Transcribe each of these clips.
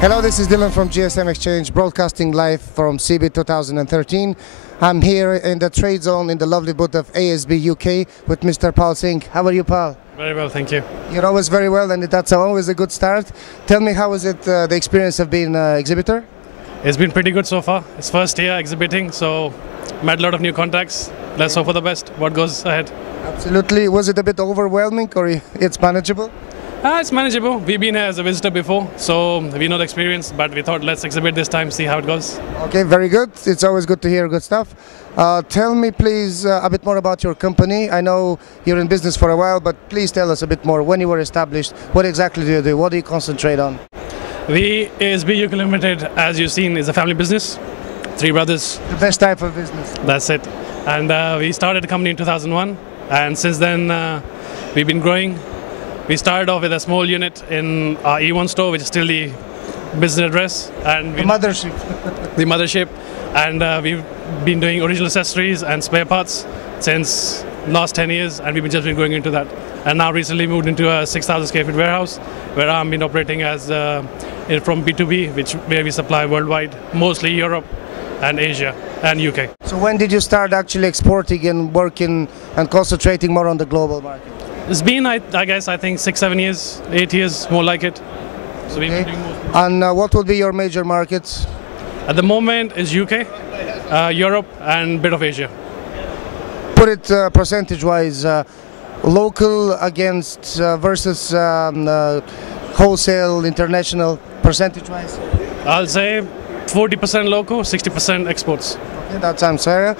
Hello, this is Dilyan from gsmExchange, broadcasting live from CeBIT 2013. I'm here in the trade zone in the lovely booth of ASB UK with Mr. Pal Singh. How are you, Pal? Very well, thank you. You're always very well, and that's always a good start. Tell me, how was it, the experience of being an exhibitor? It's been pretty good so far. It's first year exhibiting, so met a lot of new contacts. Let's hope for the best. What goes ahead? Absolutely. Was it a bit overwhelming, or it's manageable? It's manageable. We've been here as a visitor before, so we know the experience, but we thought let's exhibit this time, see how it goes. Okay, very good. It's always good to hear good stuff. Tell me, please, a bit more about your company. I know you're in business for a while, but please tell us a bit more. When you were established, what exactly do you do? What do you concentrate on? We, ASB UK Ltd, as you've seen, is a family business. 3 brothers. The best type of business. That's it. And we started the company in 2001, and since then we've been growing. We started off with a small unit in our E1 store, which is still the business address. And the mothership. The mothership. And we've been doing original accessories and spare parts since last 10 years, and we've just been going into that. And now recently moved into a 6,000 square feet warehouse, where I've been operating as from B2B, where we supply worldwide, mostly Europe and Asia and UK. So when did you start actually exporting and working and concentrating more on the global market? It's been, I guess, I think 6-7 years, 8 years, more like it. So we've been doing most. And what would be your major markets? At the moment is UK, Europe, and a bit of Asia. Put it percentage-wise, local against versus wholesale, international, percentage-wise? I'll say 40% local, 60% exports. Okay, that sounds fair.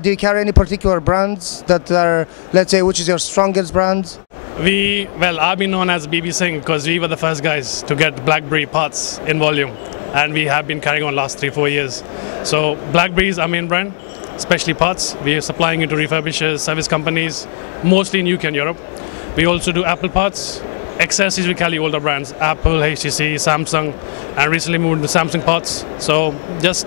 Do you carry any particular brands that are, let's say, which is your strongest brand? Well, I've been known as BB Singh because we were the first guys to get Blackberry parts in volume, and we have been carrying on last 3-4 years. So Blackberry is our main brand, especially parts. We are supplying into refurbishers, service companies, mostly in UK and Europe. We also do Apple parts. Accessories, we carry older brands, Apple, HTC, Samsung, and recently moved into Samsung parts. So just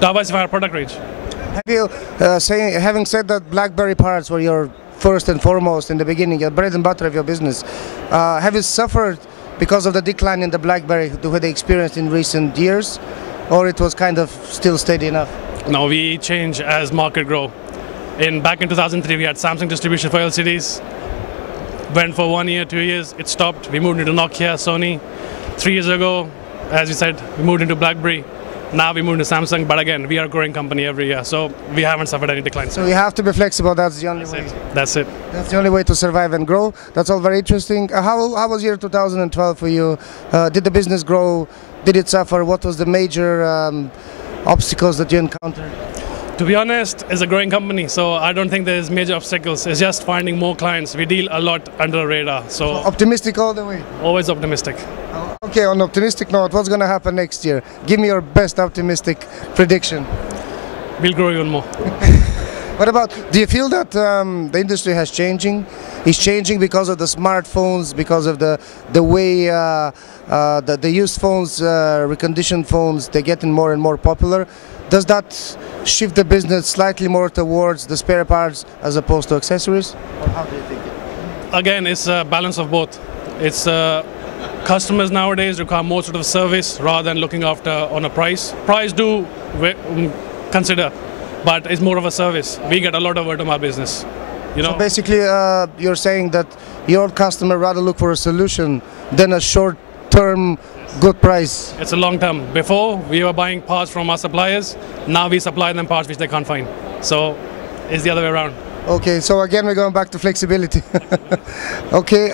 diversify our product range. Have you, having said that Blackberry parts were your first and foremost in the beginning, your bread and butter of your business, have you suffered because of the decline in the Blackberry that they experienced in recent years, or it was kind of still steady enough? No, we change as market grow. Back in 2003, we had Samsung distribution for LCDs. Went for 1 year, 2 years, it stopped. We moved into Nokia, Sony. 3 years ago, as you said, we moved into Blackberry. Now we moved to Samsung, but again, we are a growing company every year, so we haven't suffered any decline. So you have to be flexible, that's the only way. That's it. That's the only way to survive and grow. That's all very interesting. How was year 2012 for you? Did the business grow? Did it suffer? What was the major obstacles that you encountered? To be honest, it's a growing company, so I don't think there's major obstacles. It's just finding more clients. We deal a lot under the radar. So optimistic all the way? Always optimistic. Okay, on optimistic note, what's going to happen next year? Give me your best optimistic prediction. We'll grow even more. What about, do you feel that the industry is changing because of the smartphones, because of the way the used phones, reconditioned phones, they're getting more and more popular? Does that shift the business slightly more towards the spare parts as opposed to accessories? Or how do you think it? Again, it's a balance of both. It's customers nowadays require more sort of service rather than looking after on a price. Price do consider, but it's more of a service. We get a lot of word of our business. You know? So basically, you're saying that your customer rather look for a solution than a short-term good price. It's a long term. Before, we were buying parts from our suppliers. Now we supply them parts which they can't find. So it's the other way around. Okay, so again we're going back to flexibility. Okay,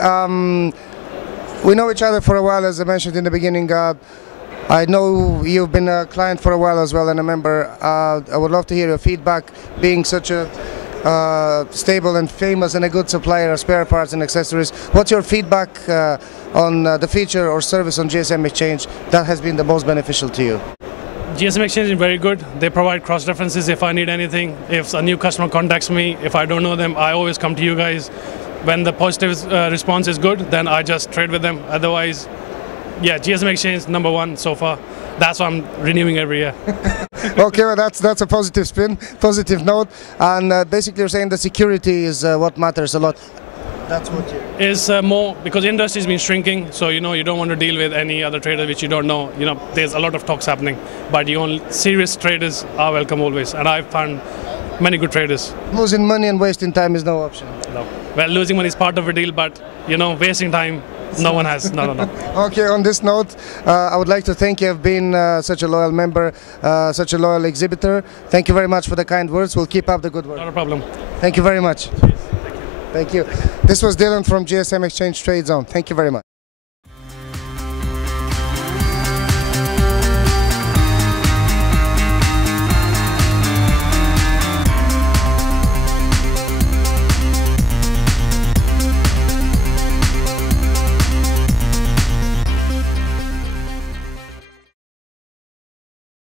we know each other for a while, as I mentioned in the beginning. I know you've been a client for a while as well and a member. I would love to hear your feedback, being such a stable and famous and a good supplier of spare parts and accessories. What's your feedback on the feature or service on gsmExchange that has been the most beneficial to you? gsmExchange is very good. They provide cross references if I need anything. If a new customer contacts me, if I don't know them, I always come to you guys. When the positive response is good, then I just trade with them. Otherwise, yeah, gsmExchange #1 so far. That's why I'm renewing every year. Okay, well that's a positive spin, positive note. And basically you're saying the security is what matters a lot. That's what you... Is more because industry's been shrinking, so you don't want to deal with any other trader which you don't know. There's a lot of talks happening, but serious traders are welcome always, and I've found many good traders. Losing money and wasting time is no option. No. Well, losing money is part of a deal, but wasting time, no one has. No. Okay, on this note, I would like to thank you for being such a loyal member, such a loyal exhibitor. Thank you very much for the kind words. We'll keep up the good work. Not a problem. Thank you very much. Cheers. Thank you. This was Dilyan from gsmExchange TradeZone. Thank you very much.